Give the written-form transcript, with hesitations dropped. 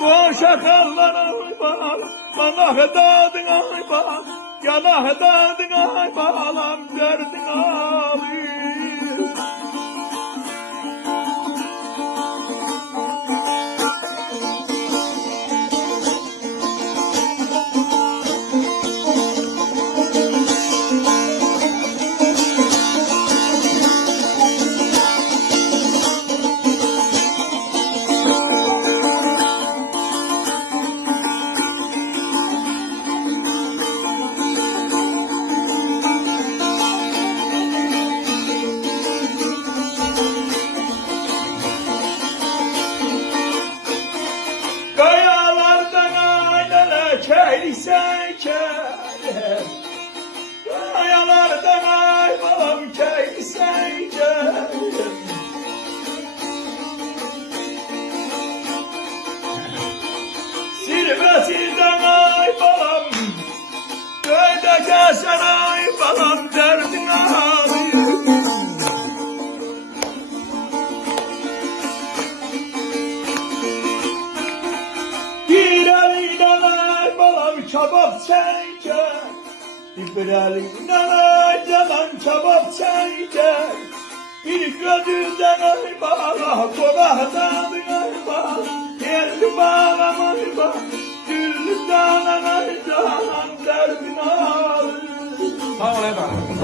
Boşa kallara bal, bana hedadın ay bal, yana hedadın ay balam derdin ağlayır. Kayalardan aynele keylise keyle, kayalardan ay balam keylise keyle. Sirvesinden ay balam, köyde gelsen ay balam derdin ağrıyor. Bir elinden ay balam kebap çeker, bir elinden ay yalan kebap çeker. Bir gözünden ay balam kolahdan ay balam, geldi balam ay balam, güllü canan ay canan derdin ağrıyor. Sağ ol efendim.